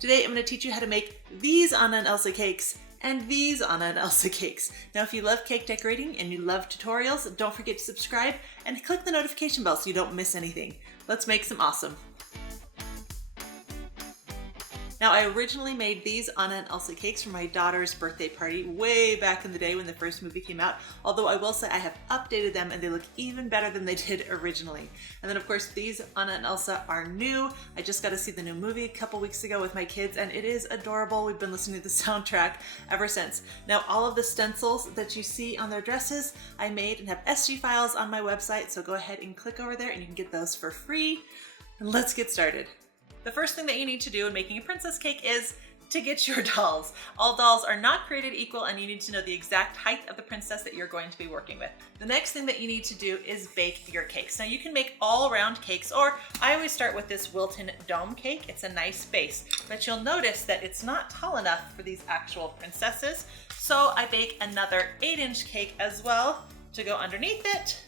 Today I'm going to teach you how to make these Anna and Elsa cakes and these Anna and Elsa cakes. Now if you love cake decorating and you love tutorials, don't forget to subscribe and click the notification bell so you don't miss anything. Let's make some awesome. Now I originally made these Anna and Elsa cakes for my daughter's birthday party way back in the day when the first movie came out, although I will say I have updated them and they look even better than they did originally. And then of course these Anna and Elsa are new. I just got to see the new movie a couple weeks ago with my kids and it is adorable. We've been listening to the soundtrack ever since. Now all of the stencils that you see on their dresses I made and have SG files on my website, so go ahead and click over there and you can get those for free. And let's get started. The first thing that you need to do in making a princess cake is to get your dolls. All dolls are not created equal and you need to know the exact height of the princess that you're going to be working with. The next thing that you need to do is bake your cakes. Now you can make all round cakes, or I always start with this Wilton dome cake. It's a nice base, but you'll notice that it's not tall enough for these actual princesses. So I bake another 8-inch cake as well to go underneath it.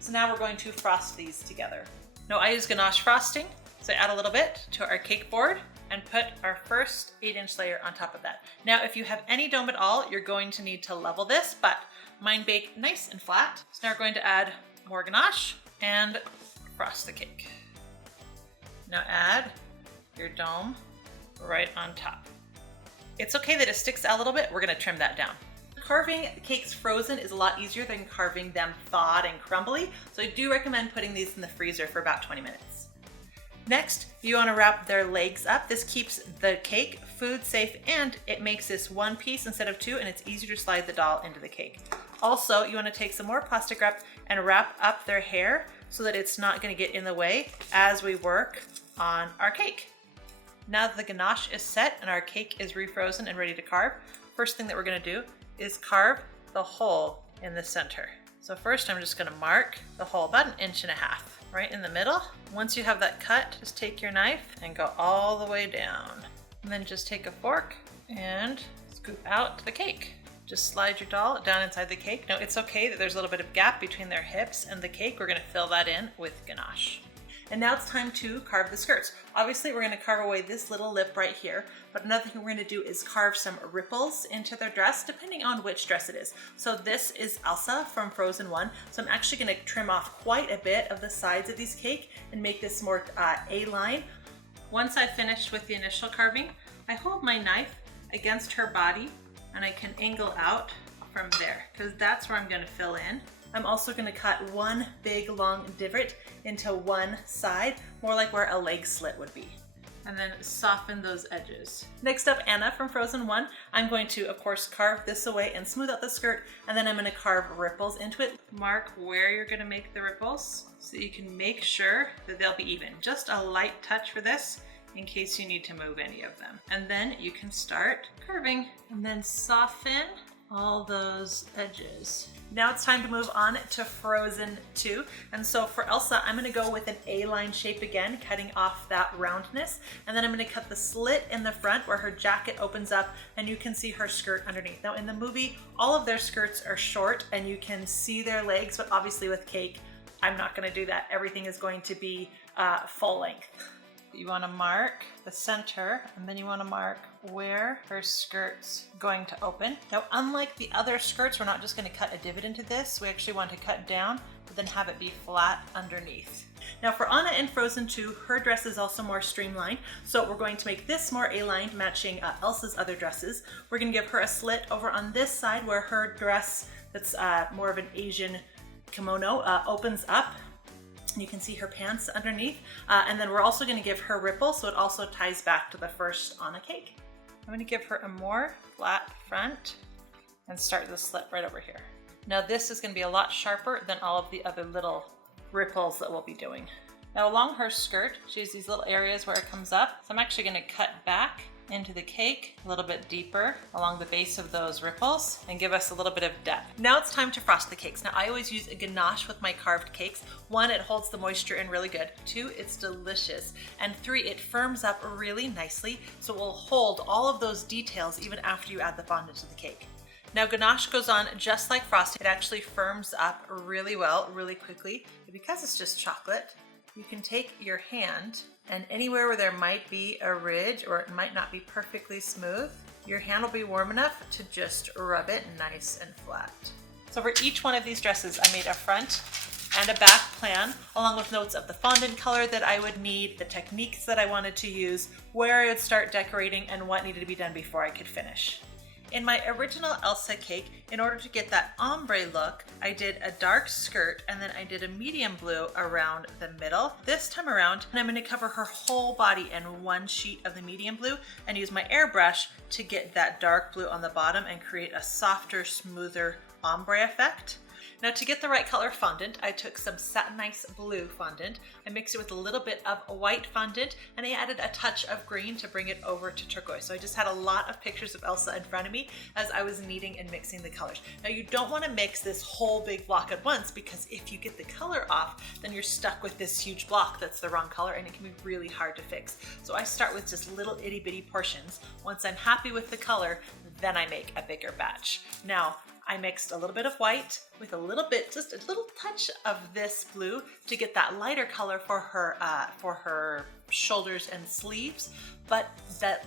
So now we're going to frost these together. Now I use ganache frosting. So I add a little bit to our cake board and put our first 8-inch layer on top of that. Now, if you have any dome at all, you're going to need to level this, but mine baked nice and flat. So now we're going to add more ganache and frost the cake. Now add your dome right on top. It's okay that it sticks out a little bit. We're gonna trim that down. Carving cakes frozen is a lot easier than carving them thawed and crumbly. So I do recommend putting these in the freezer for about 20 minutes. Next, you want to wrap their legs up. This keeps the cake food safe and it makes this one piece instead of two, and it's easier to slide the doll into the cake. Also, you want to take some more plastic wrap and wrap up their hair so that it's not going to get in the way as we work on our cake. Now that the ganache is set and our cake is refrozen and ready to carve, first thing that we're going to do is carve the hole in the center. So first I'm just going to mark the hole about 1.5 inches right in the middle. Once you have that cut, just take your knife and go all the way down. And then just take a fork and scoop out the cake. Just slide your doll down inside the cake. Now it's okay that there's a little bit of gap between their hips and the cake. We're going to fill that in with ganache. And now it's time to carve the skirts. Obviously we're going to carve away this little lip right here, but another thing we're going to do is carve some ripples into their dress depending on which dress it is. So this is Elsa from Frozen 1, so I'm actually going to trim off quite a bit of the sides of these cake and make this more A-line. Once I've finished with the initial carving, I hold my knife against her body and I can angle out from there because that's where I'm going to fill in. I'm also going to cut one big long divot into one side, more like where a leg slit would be, and then soften those edges. Next up, Anna from Frozen 1. I'm going to, of course, carve this away and smooth out the skirt, and then I'm going to carve ripples into it. Mark where you're going to make the ripples so you can make sure that they'll be even. Just a light touch for this in case you need to move any of them. And then you can start carving and then soften all those edges. Now it's time to move on to Frozen 2. And so for Elsa, I'm going to go with an A-line shape again, cutting off that roundness. And then I'm going to cut the slit in the front where her jacket opens up and you can see her skirt underneath. Now in the movie, all of their skirts are short and you can see their legs, but obviously with cake, I'm not going to do that. Everything is going to be full length. You want to mark the center and then you want to mark where her skirt's going to open. Now, unlike the other skirts, we're not just going to cut a divot into this. We actually want to cut down, but then have it be flat underneath. Now for Anna in Frozen 2, her dress is also more streamlined. So we're going to make this more A-lined, matching Elsa's other dresses. We're going to give her a slit over on this side where her dress that's more of an Asian kimono opens up. You can see her pants underneath. And then we're also going to give her ripples so it also ties back to the first Anna cake. I'm going to give her a more flat front and start the slit right over here. Now this is going to be a lot sharper than all of the other little ripples that we'll be doing. Now along her skirt, she has these little areas where it comes up. So I'm actually going to cut back into the cake a little bit deeper along the base of those ripples and give us a little bit of depth. Now it's time to frost the cakes. Now I always use a ganache with my carved cakes. 1, it holds the moisture in really good. 2, it's delicious. And 3, it firms up really nicely so it will hold all of those details even after you add the fondant to the cake. Now ganache goes on just like frosting. It actually firms up really well, really quickly. Because it's just chocolate, You can take your hand and anywhere where there might be a ridge or it might not be perfectly smooth, your hand will be warm enough to just rub it nice and flat. So for each one of these dresses, I made a front and a back plan, along with notes of the fondant color that I would need, the techniques that I wanted to use, where I would start decorating, and what needed to be done before I could finish. In my original Elsa cake, in order to get that ombre look, I did a dark skirt and then I did a medium blue around the middle. This time around, I'm going to cover her whole body in one sheet of the medium blue and use my airbrush to get that dark blue on the bottom and create a softer, smoother ombre effect. Now to get the right color fondant, I took some Satin Ice Blue fondant, I mixed it with a little bit of white fondant, and I added a touch of green to bring it over to turquoise. So I just had a lot of pictures of Elsa in front of me as I was kneading and mixing the colors. Now you don't want to mix this whole big block at once, because if you get the color off, then you're stuck with this huge block that's the wrong color and it can be really hard to fix. So I start with just little itty bitty portions. Once I'm happy with the color, then I make a bigger batch. Now, I mixed a little bit of white with a little bit, just a little touch of this blue to get that lighter color for her shoulders and sleeves. But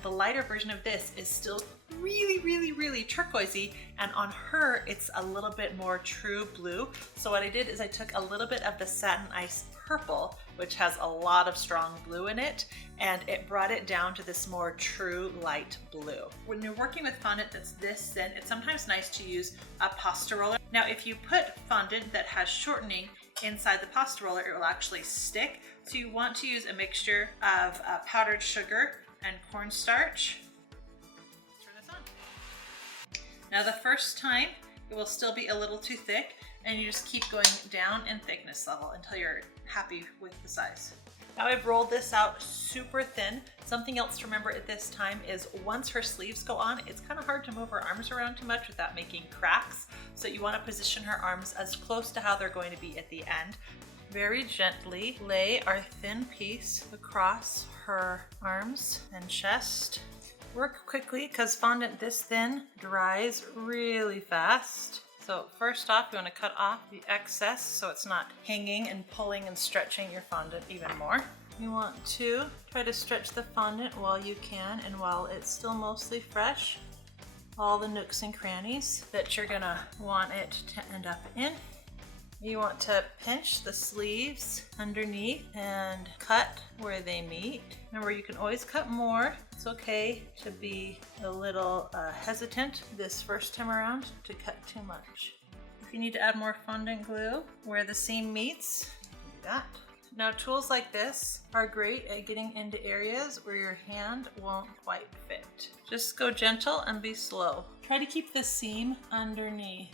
the lighter version of this is still really, really, really turquoisey, and on her it's a little bit more true blue. So what I did is I took a little bit of the Satin Ice Purple, which has a lot of strong blue in it, and it brought it down to this more true light blue. When you're working with fondant that's this thin, it's sometimes nice to use a pasta roller. Now if you put fondant that has shortening inside the pasta roller, it will actually stick. So you want to use a mixture of powdered sugar and cornstarch. Turn this on. Now the first time it will still be a little too thick, and you just keep going down in thickness level until you're happy with the size. Now I've rolled this out super thin. Something else to remember at this time is once her sleeves go on, it's kind of hard to move her arms around too much without making cracks. So you want to position her arms as close to how they're going to be at the end. Very gently lay our thin piece across her arms and chest. Work quickly because fondant this thin dries really fast. So first off, you want to cut off the excess so it's not hanging and pulling and stretching your fondant even more. You want to try to stretch the fondant while you can and while it's still mostly fresh. All the nooks and crannies that you're gonna want it to end up in. You want to pinch the sleeves underneath and cut where they meet. Remember, you can always cut more. It's okay to be a little hesitant this first time around to cut too much. If you need to add more fondant glue where the seam meets, do that. Now tools like this are great at getting into areas where your hand won't quite fit. Just go gentle and be slow. Try to keep the seam underneath.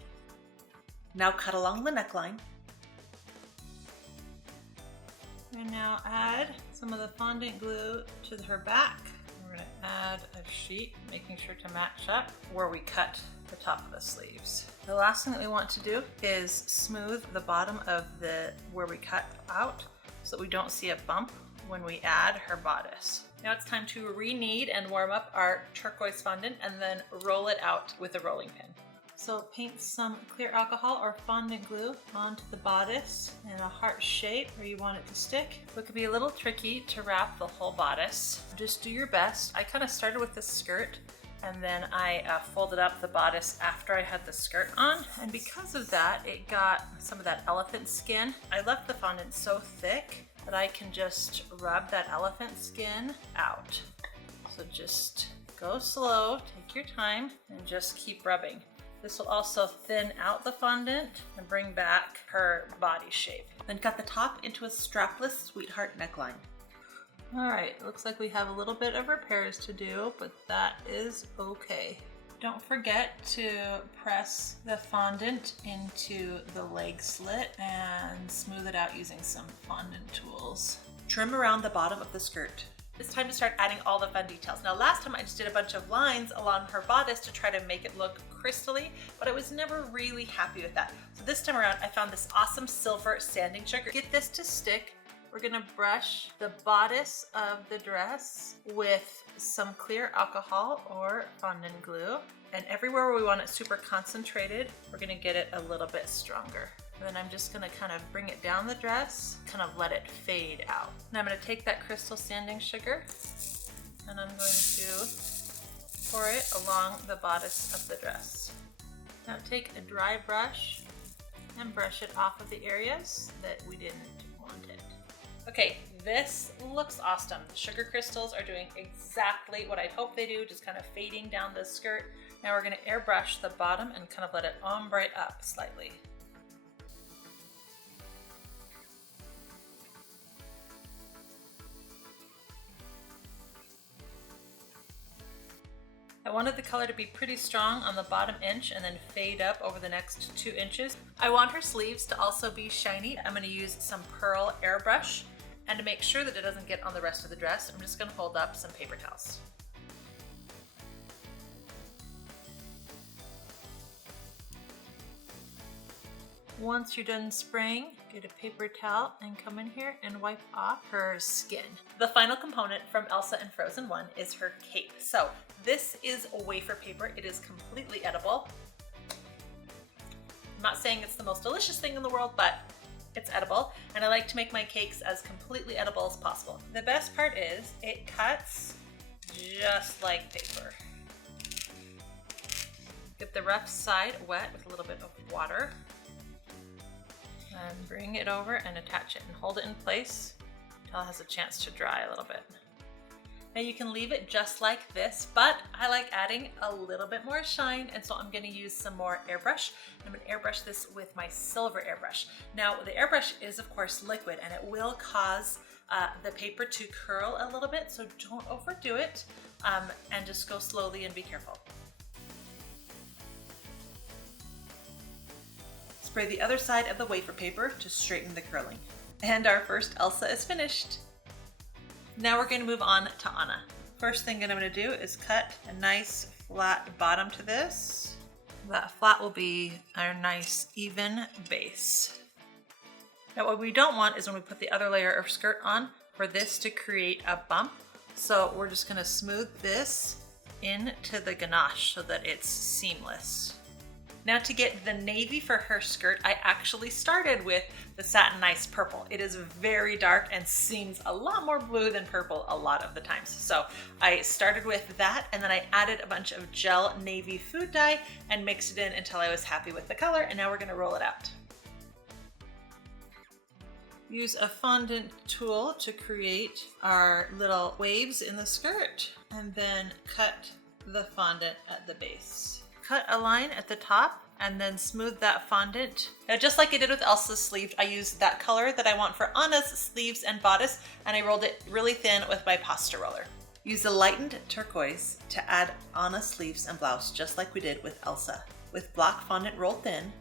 Now cut along the neckline. And now add some of the fondant glue to her back. We're going to add a sheet, making sure to match up where we cut the top of the sleeves. The last thing that we want to do is smooth the bottom of where we cut out so that we don't see a bump when we add her bodice. Now it's time to re-knead and warm up our turquoise fondant and then roll it out with a rolling pin. So paint some clear alcohol or fondant glue onto the bodice in a heart shape where you want it to stick. It could be a little tricky to wrap the whole bodice. Just do your best. I kind of started with the skirt and then I folded up the bodice after I had the skirt on. And because of that, it got some of that elephant skin. I left the fondant so thick that I can just rub that elephant skin out. So just go slow, take your time, and just keep rubbing. This will also thin out the fondant and bring back her body shape. Then cut the top into a strapless sweetheart neckline. All right, looks like we have a little bit of repairs to do, but that is okay. Don't forget to press the fondant into the leg slit and smooth it out using some fondant tools. Trim around the bottom of the skirt. It's time to start adding all the fun details. Now last time I just did a bunch of lines along her bodice to try to make it look crystally, but I was never really happy with that. So this time around I found this awesome silver sanding sugar. Get this to stick. We're gonna brush the bodice of the dress with some clear alcohol or fondant glue. And everywhere where we want it super concentrated, we're gonna get it a little bit stronger. And then I'm just gonna kind of bring it down the dress, kind of let it fade out. Now I'm gonna take that crystal sanding sugar and I'm going to pour it along the bodice of the dress. Now take a dry brush and brush it off of the areas that we didn't want it. Okay, this looks awesome. The sugar crystals are doing exactly what I'd hoped they do, just kind of fading down the skirt. Now we're gonna airbrush the bottom and kind of let it ombre up slightly. I wanted the color to be pretty strong on the bottom inch and then fade up over the next 2 inches. I want her sleeves to also be shiny. I'm going to use some pearl airbrush, and to make sure that it doesn't get on the rest of the dress, I'm just going to hold up some paper towels. Once you're done spraying, get a paper towel and come in here and wipe off her skin. The final component from Elsa in Frozen 1 is her cape. So this is a wafer paper. It is completely edible. I'm not saying it's the most delicious thing in the world, but it's edible. And I like to make my cakes as completely edible as possible. The best part is it cuts just like paper. Get the rough side wet with a little bit of water. And bring it over and attach it and hold it in place until it has a chance to dry a little bit. Now you can leave it just like this, but I like adding a little bit more shine, and so I'm going to use some more airbrush. I'm going to airbrush this with my silver airbrush. Now the airbrush is of course liquid, and it will cause the paper to curl a little bit, so don't overdo it, and just go slowly and be careful. Spray the other side of the wafer paper to straighten the curling. And our first Elsa is finished. Now we're going to move on to Anna. First thing that I'm going to do is cut a nice flat bottom to this. That flat will be our nice even base. Now what we don't want is when we put the other layer of skirt on for this to create a bump. So we're just going to smooth this into the ganache so that it's seamless. Now to get the navy for her skirt, I actually started with the Satin Nice Purple. It is very dark and seems a lot more blue than purple a lot of the times. So I started with that, and then I added a bunch of gel navy food dye and mixed it in until I was happy with the color, and now we're gonna roll it out. Use a fondant tool to create our little waves in the skirt, and then cut the fondant at the base. Cut a line at the top and then smooth that fondant. Now just like I did with Elsa's sleeve, I used that color that I want for Anna's sleeves and bodice, and I rolled it really thin with my pasta roller. Use a lightened turquoise to add Anna's sleeves and blouse just like we did with Elsa. With black fondant rolled thin,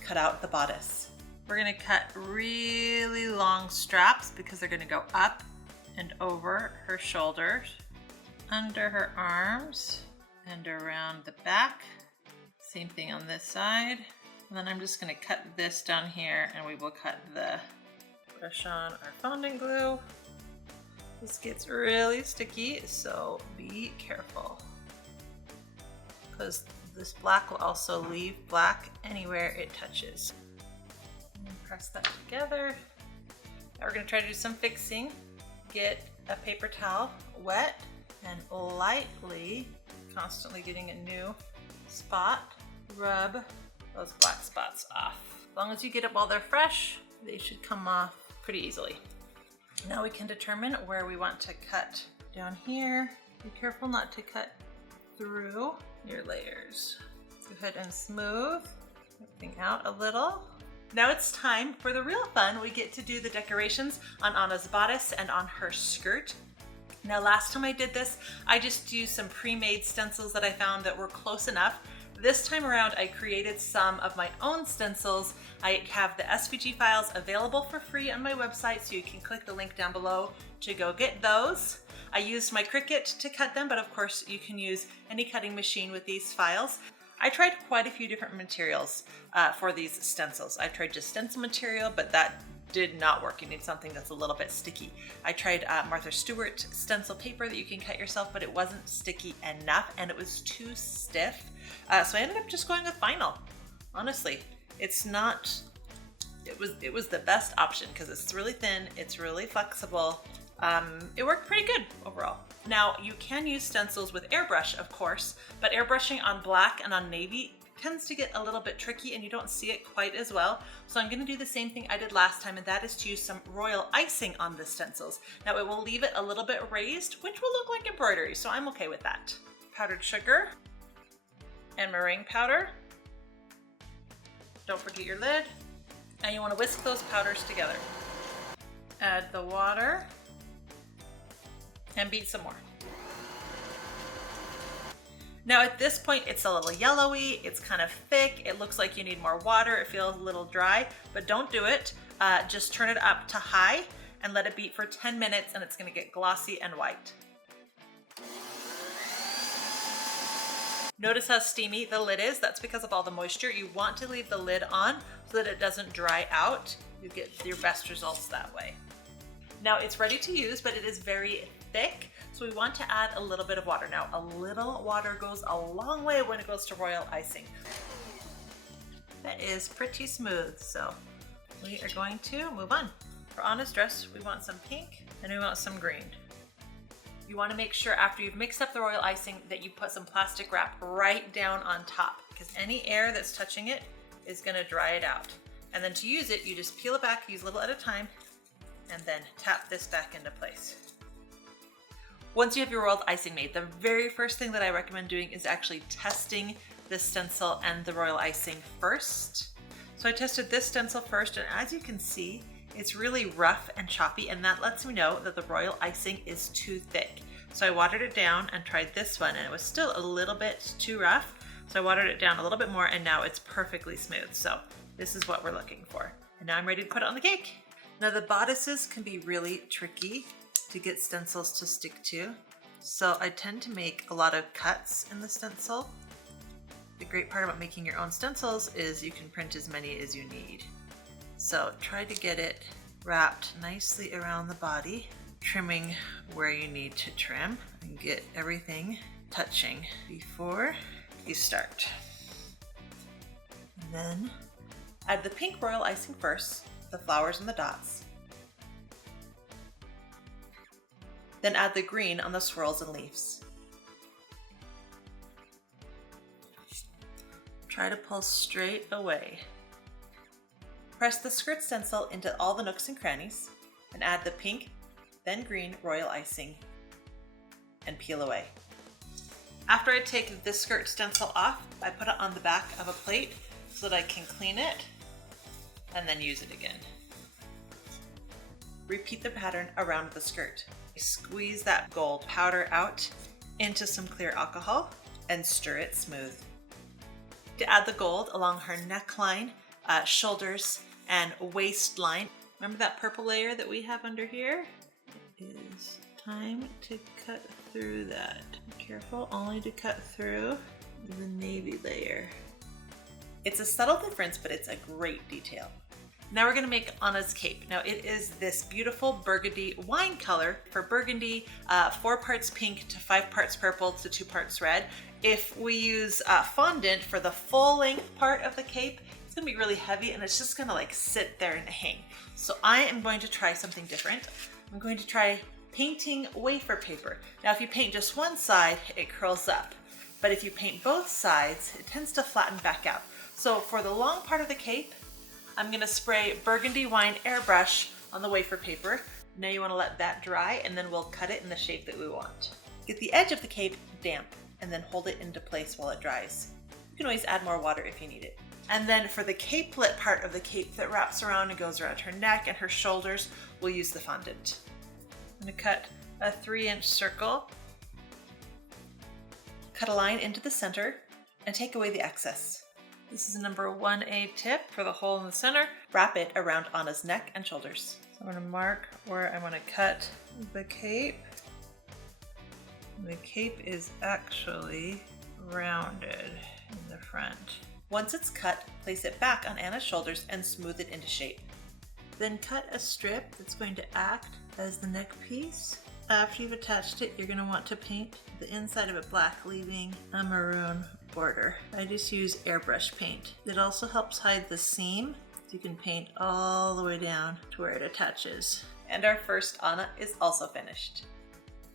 cut out the bodice. We're gonna cut really long straps because they're gonna go up and over her shoulders, under her arms, and around the back. Same thing on this side. And then I'm just gonna cut this down here, and we will cut the brush on our fondant glue. This gets really sticky, so be careful. Because this black will also leave black anywhere it touches. And press that together. Now we're gonna try to do some fixing. Get a paper towel wet and lightly, constantly getting a new spot, rub those black spots off. As long as you get it while they're fresh, they should come off pretty easily. Now we can determine where we want to cut. Down here, be careful not to cut through your layers. Go ahead and smooth everything out a little. Now it's time for the real fun. We get to do the decorations on Anna's bodice and on her skirt. Now last time I did this, I just used some pre-made stencils that I found that were close enough. This time around, I created some of my own stencils. I have the SVG files available for free on my website, so you can click the link down below to go get those. I used my Cricut to cut them, but of course you can use any cutting machine with these files. I tried quite a few different materials for these stencils. I tried just stencil material, but that did not work. You need something that's a little bit sticky. I tried Martha Stewart stencil paper that you can cut yourself, but it wasn't sticky enough and it was too stiff. So I ended up just going with vinyl. Honestly, it's not It was the best option because it's really thin, it's really flexible. It worked pretty good overall. Now you can use stencils with airbrush, of course, but airbrushing on black and on navy tends to get a little bit tricky and you don't see it quite as well. So I'm gonna do the same thing I did last time, and that is to use some royal icing on the stencils. Now it will leave it a little bit raised, which will look like embroidery, so I'm okay with that. Powdered sugar and meringue powder. Don't forget your lid. And you wanna whisk those powders together. Add the water and beat some more. Now at this point, it's a little yellowy, it's kind of thick, it looks like you need more water, it feels a little dry, but don't do it. Just turn it up to high and let it beat for 10 minutes and it's gonna get glossy and white. Notice how steamy the lid is. That's because of all the moisture. You want to leave the lid on so that it doesn't dry out. You get your best results that way. Now it's ready to use, but it is very thick, so we want to add a little bit of water. Now a little water goes a long way when it goes to royal icing. That is pretty smooth, so we are going to move on. For Anna's dress, we want some pink and we want some green. You want to make sure after you've mixed up the royal icing that you put some plastic wrap right down on top, because any air that's touching it is going to dry it out. And then to use it, you just peel it back, use a little at a time, and then tap this back into place. Once you have your royal icing made, the very first thing that I recommend doing is actually testing the stencil and the royal icing first. So I tested this stencil first, and as you can see, it's really rough and choppy, and that lets me know that the royal icing is too thick. So I watered it down and tried this one, and it was still a little bit too rough. So I watered it down a little bit more, and now it's perfectly smooth. So this is what we're looking for. And now I'm ready to put it on the cake. Now the bodices can be really tricky to get stencils to stick to. So I tend to make a lot of cuts in the stencil. The great part about making your own stencils is you can print as many as you need. So try to get it wrapped nicely around the body, trimming where you need to trim, and get everything touching before you start. And then add the pink royal icing first, the flowers and the dots. Then add the green on the swirls and leaves. Try to pull straight away. Press the skirt stencil into all the nooks and crannies and add the pink, then green royal icing and peel away. After I take this skirt stencil off, I put it on the back of a plate so that I can clean it and then use it again. Repeat the pattern around the skirt. Squeeze that gold powder out into some clear alcohol and stir it smooth. To add the gold along her neckline, shoulders, and waistline. Remember that purple layer that we have under here? It is time to cut through that. Be careful only to cut through the navy layer. It's a subtle difference, but it's a great detail. Now we're gonna make Anna's cape. Now it is this beautiful burgundy wine color. For burgundy, 4 parts pink to 5 parts purple to 2 parts red. If we use fondant for the full length part of the cape, it's gonna be really heavy and it's just gonna like sit there and hang. So I am going to try something different. I'm going to try painting wafer paper. Now if you paint just one side, it curls up. But if you paint both sides, it tends to flatten back out. So for the long part of the cape, I'm gonna spray burgundy wine airbrush on the wafer paper. Now you wanna let that dry and then we'll cut it in the shape that we want. Get the edge of the cape damp and then hold it into place while it dries. You can always add more water if you need it. And then for the capelet part of the cape that wraps around and goes around her neck and her shoulders, we'll use the fondant. I'm gonna cut a 3-inch circle, cut a line into the center, and take away the excess. This is a number 1A tip for the hole in the center. Wrap it around Anna's neck and shoulders. So I'm gonna mark where I'm gonna cut the cape. The cape is actually rounded in the front. Once it's cut, place it back on Anna's shoulders and smooth it into shape. Then cut a strip that's going to act as the neck piece. After you've attached it, you're going to want to paint the inside of it black, leaving a maroon border. I just use airbrush paint. It also helps hide the seam, So you can paint all the way down to where it attaches. And our first Anna is also finished.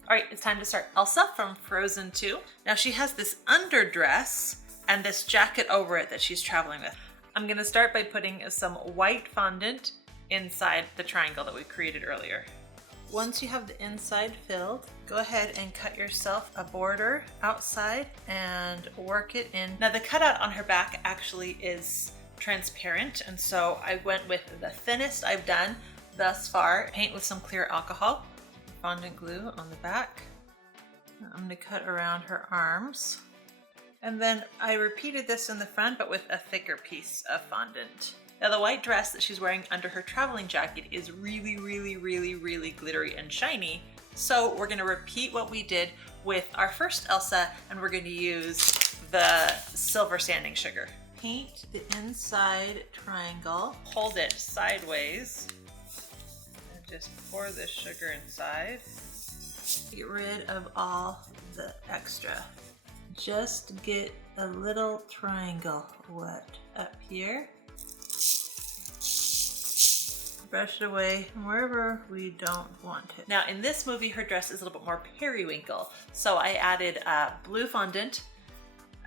All right, it's time to start Elsa from Frozen 2. Now she has this underdress and this jacket over it that she's traveling with. I'm gonna start by putting some white fondant inside the triangle that we created earlier. Once you have the inside filled, go ahead and cut yourself a border outside and work it in. Now the cutout on her back actually is transparent, and so I went with the thinnest I've done thus far. Paint with some clear alcohol, fondant glue on the back. I'm going to cut around her arms. And then I repeated this in the front, but with a thicker piece of fondant. Now the white dress that she's wearing under her traveling jacket is really, really, really, really glittery and shiny. So we're going to repeat what we did with our first Elsa, and we're going to use the silver sanding sugar. Paint the inside triangle. Hold it sideways. Just pour this sugar inside. Get rid of all the extra. Just get a little triangle wet up here. Brush it away wherever we don't want it. Now in this movie, her dress is a little bit more periwinkle. So I added blue fondant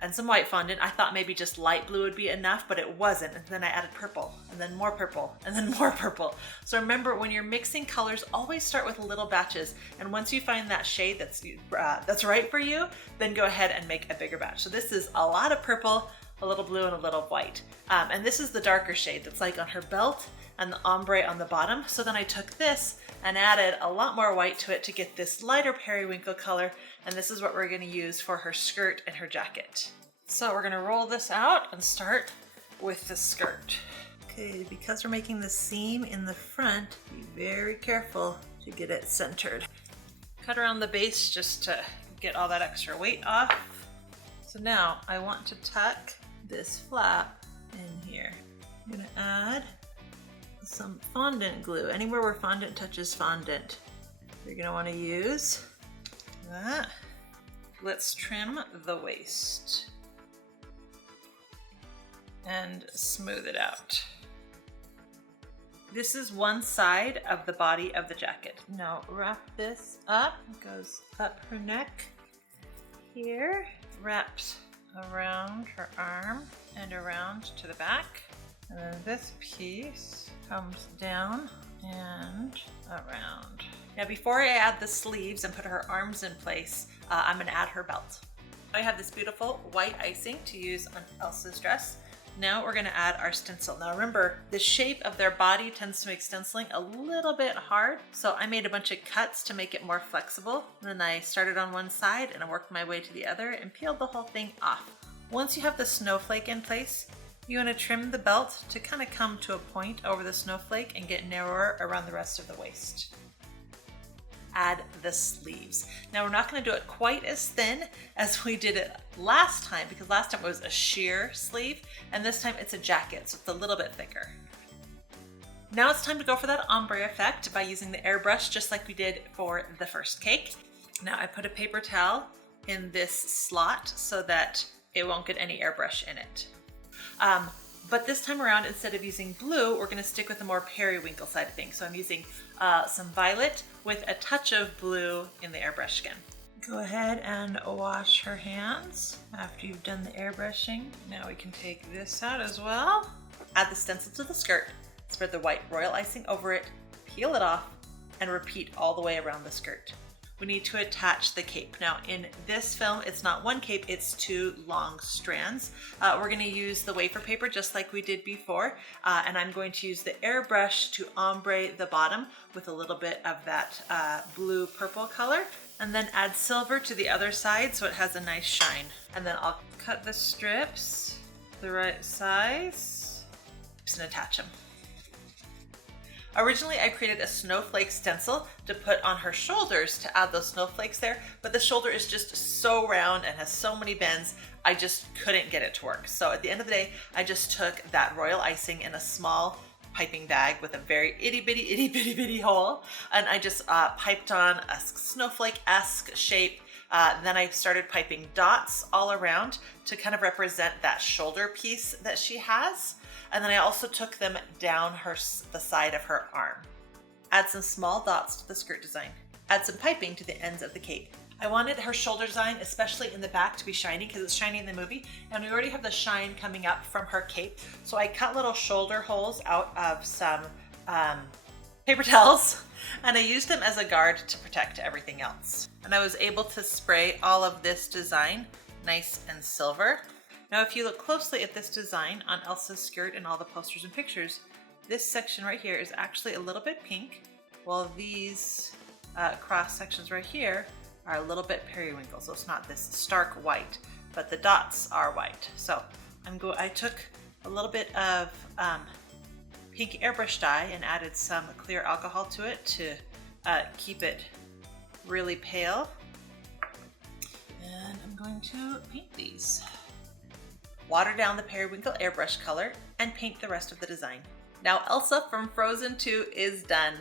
and some white fondant. I thought maybe just light blue would be enough, but it wasn't. And then I added purple, and then more purple, and then more purple. So remember, when you're mixing colors, always start with little batches. And once you find that shade that's right for you, then go ahead and make a bigger batch. So this is a lot of purple, a little blue, and a little white. And this is the darker shade that's like on her belt and the ombre on the bottom. So then I took this and added a lot more white to it to get this lighter periwinkle color. And this is what we're gonna use for her skirt and her jacket. So we're gonna roll this out and start with the skirt. Okay, because we're making the seam in the front, be very careful to get it centered. Cut around the base just to get all that extra weight off. So now I want to tuck this flap in here. I'm gonna add some fondant glue. Anywhere where fondant touches fondant, you're gonna wanna use that. Let's trim the waist and smooth it out. This is one side of the body of the jacket. Now wrap this up. It goes up her neck here, Wraps around her arm and around to the back. and then this piece comes down and around. Now before I add the sleeves and put her arms in place, I'm gonna add her belt. I have this beautiful white icing to use on Elsa's dress. Now we're gonna add our stencil. Now remember, the shape of their body tends to make stenciling a little bit hard, so I made a bunch of cuts to make it more flexible. And then I started on one side and I worked my way to the other and peeled the whole thing off. Once you have the snowflake in place, you want to trim the belt to kind of come to a point over the snowflake and get narrower around the rest of the waist. Add the sleeves. Now we're not going to do it quite as thin as we did it last time, because last time it was a sheer sleeve and this time it's a jacket, so it's a little bit thicker. Now it's time to go for that ombre effect by using the airbrush just like we did for the first cake. Now I put a paper towel in this slot so that it won't get any airbrush in it. But this time around, instead of using blue, we're gonna stick with the more periwinkle side of things. So I'm using some violet with a touch of blue in the airbrush again. Go ahead and wash her hands after you've done the airbrushing. Now we can take this out as well. Add the stencil to the skirt, spread the white royal icing over it, peel it off, and repeat all the way around the skirt. We need to attach the cape. Now in this film, it's not one cape, it's two long strands. We're gonna use the wafer paper just like we did before, and I'm going to use the airbrush to ombre the bottom with a little bit of that blue purple color, and then add silver to the other side so it has a nice shine. And then I'll cut the strips the right size and attach them. Originally, I created a snowflake stencil to put on her shoulders to add those snowflakes there, but the shoulder is just so round and has so many bends, I just couldn't get it to work. So at the end of the day, I just took that royal icing in a small piping bag with a very itty bitty hole, and I just piped on a snowflake-esque shape Then I started piping dots all around to kind of represent that shoulder piece that she has. And then I also took them down the side of her arm. Add some small dots to the skirt design. Add some piping to the ends of the cape. I wanted her shoulder design, especially in the back, to be shiny because it's shiny in the movie, and we already have the shine coming up from her cape. So I cut little shoulder holes out of some paper towels, and I used them as a guard to protect everything else. And I was able to spray all of this design nice and silver. Now, if you look closely at this design on Elsa's skirt and all the posters and pictures, this section right here is actually a little bit pink, while these cross sections right here are a little bit periwinkle, so it's not this stark white, but the dots are white. So I took a little bit of pink airbrush dye and added some clear alcohol to it to keep it really pale. And I'm going to paint these. Water down the periwinkle airbrush color and paint the rest of the design. Now Elsa from Frozen 2 is done.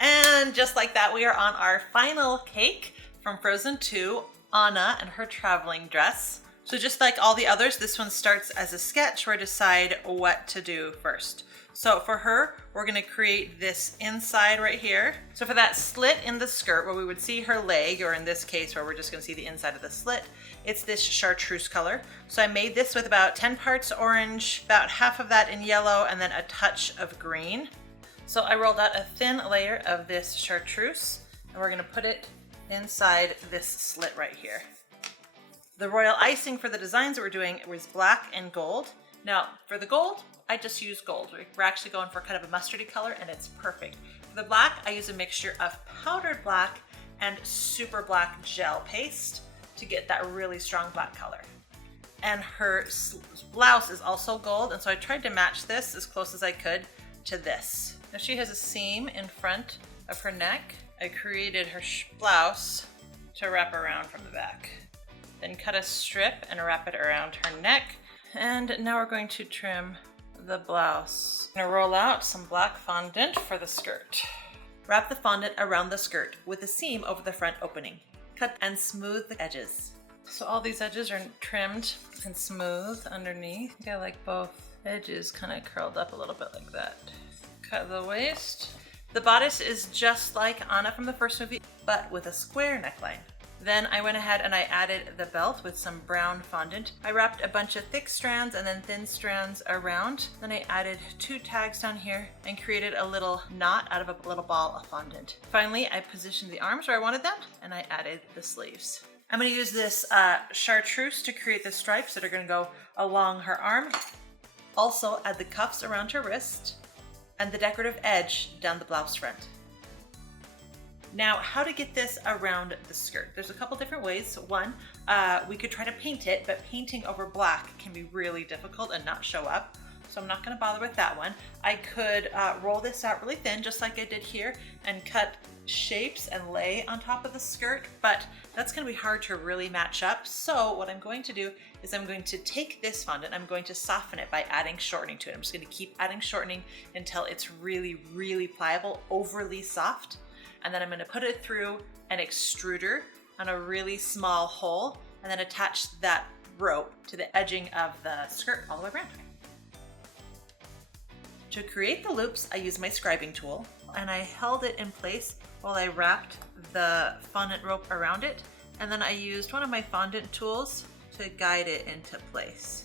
And just like that, we are on our final cake from Frozen 2, Anna and her traveling dress. So just like all the others, this one starts as a sketch where I decide what to do first. So for her, we're gonna create this inside right here. So for that slit in the skirt where we would see her leg, or in this case where we're just gonna see the inside of the slit, it's this chartreuse color. So I made this with about 10 parts orange, about half of that in yellow, and then a touch of green. So I rolled out a thin layer of this chartreuse, and we're gonna put it inside this slit right here. The royal icing for the designs that we're doing was black and gold. Now for the gold, I just use gold. We're actually going for kind of a mustardy color and it's perfect. For the black, I use a mixture of powdered black and super black gel paste to get that really strong black color. And her blouse is also gold, and so I tried to match this as close as I could to this. Now she has a seam in front of her neck. I created her blouse to wrap around from the back. Then cut a strip and wrap it around her neck. And now we're going to trim the blouse. I'm gonna roll out some black fondant for the skirt. Wrap the fondant around the skirt with a seam over the front opening. Cut and smooth the edges. So all these edges are trimmed and smooth underneath. I like both edges kind of curled up a little bit like that. Cut the waist. The bodice is just like Anna from the first movie, but with a square neckline. Then I went ahead and I added the belt with some brown fondant. I wrapped a bunch of thick strands and then thin strands around. Then I added 2 tags down here and created a little knot out of a little ball of fondant. Finally, I positioned the arms where I wanted them and I added the sleeves. I'm gonna use this chartreuse to create the stripes that are gonna go along her arm. Also add the cuffs around her wrist and the decorative edge down the blouse front. Now, how to get this around the skirt? There's a couple different ways. One, we could try to paint it, but painting over black can be really difficult and not show up. So I'm not gonna bother with that one. I could roll this out really thin, just like I did here, and cut shapes and lay on top of the skirt, but that's gonna be hard to really match up. So what I'm going to do is I'm going to take this fondant, I'm going to soften it by adding shortening to it. I'm just gonna keep adding shortening until it's really, really pliable, overly soft. And then I'm gonna put it through an extruder on a really small hole and then attach that rope to the edging of the skirt all the way around. To create the loops, I used my scribing tool and I held it in place while I wrapped the fondant rope around it. And then I used one of my fondant tools to guide it into place.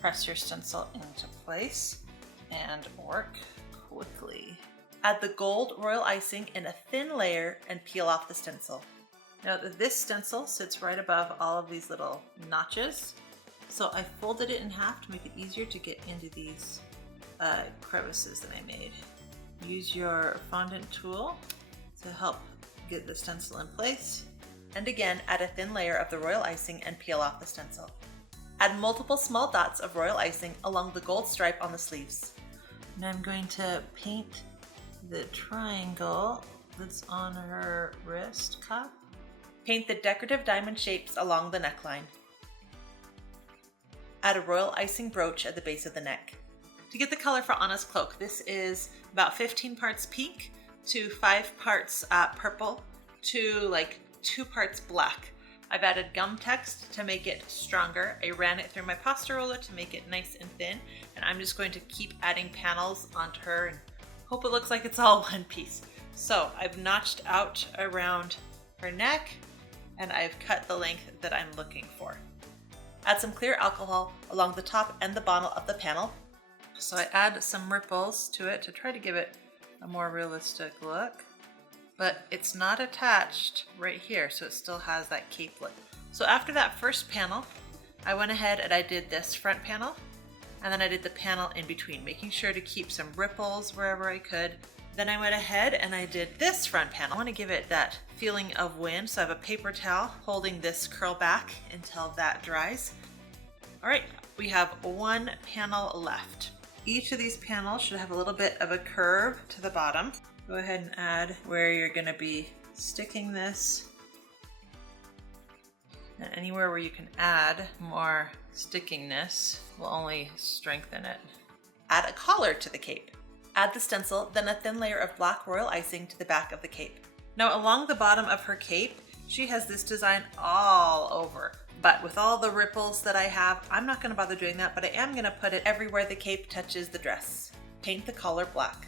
Press your stencil into place and work quickly. Add the gold royal icing in a thin layer and peel off the stencil. Now this stencil sits right above all of these little notches. So I folded it in half to make it easier to get into these crevices that I made. Use your fondant tool to help get the stencil in place. And again, add a thin layer of the royal icing and peel off the stencil. Add multiple small dots of royal icing along the gold stripe on the sleeves. Now I'm going to paint the triangle that's on her wrist cuff. Paint the decorative diamond shapes along the neckline. Add a royal icing brooch at the base of the neck. To get the color for Anna's cloak, this is about 15 parts pink to 5 parts purple to like 2 parts black. I've added gum text to make it stronger. I ran it through my pasta roller to make it nice and thin, and I'm just going to keep adding panels onto her and hope it looks like it's all one piece. So I've notched out around her neck and I've cut the length that I'm looking for. Add some clear alcohol along the top and the bottom of the panel. So I add some ripples to it to try to give it a more realistic look. But it's not attached right here, so it still has that cape look. So after that first panel, I went ahead and I did this front panel, and then I did the panel in between, making sure to keep some ripples wherever I could. Then I went ahead and I did this front panel. I want to give it that feeling of wind, so I have a paper towel holding this curl back until that dries. All right, we have one panel left. Each of these panels should have a little bit of a curve to the bottom. Go ahead and add where you're going to be sticking this. And anywhere where you can add more stickiness will only strengthen it. Add a collar to the cape. Add the stencil, then a thin layer of black royal icing to the back of the cape. Now along the bottom of her cape, she has this design all over. But with all the ripples that I have, I'm not going to bother doing that, but I am going to put it everywhere the cape touches the dress. Paint the collar black.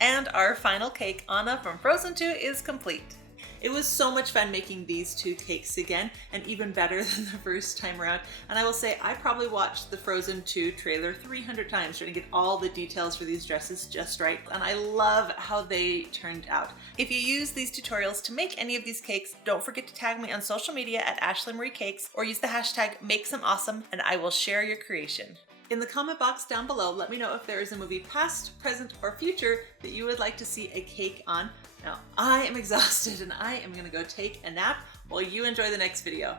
And our final cake, Anna from Frozen 2, is complete. It was so much fun making these two cakes again, and even better than the first time around. And I will say, I probably watched the Frozen 2 trailer 300 times trying to get all the details for these dresses just right. And I love how they turned out. If you use these tutorials to make any of these cakes, don't forget to tag me on social media at Ashlee Marie Cakes, or use the hashtag #MakeSomeAwesome, and I will share your creation. In the comment box down below, let me know if there is a movie past, present, or future that you would like to see a cake on. Now, I am exhausted and I am gonna go take a nap while you enjoy the next video.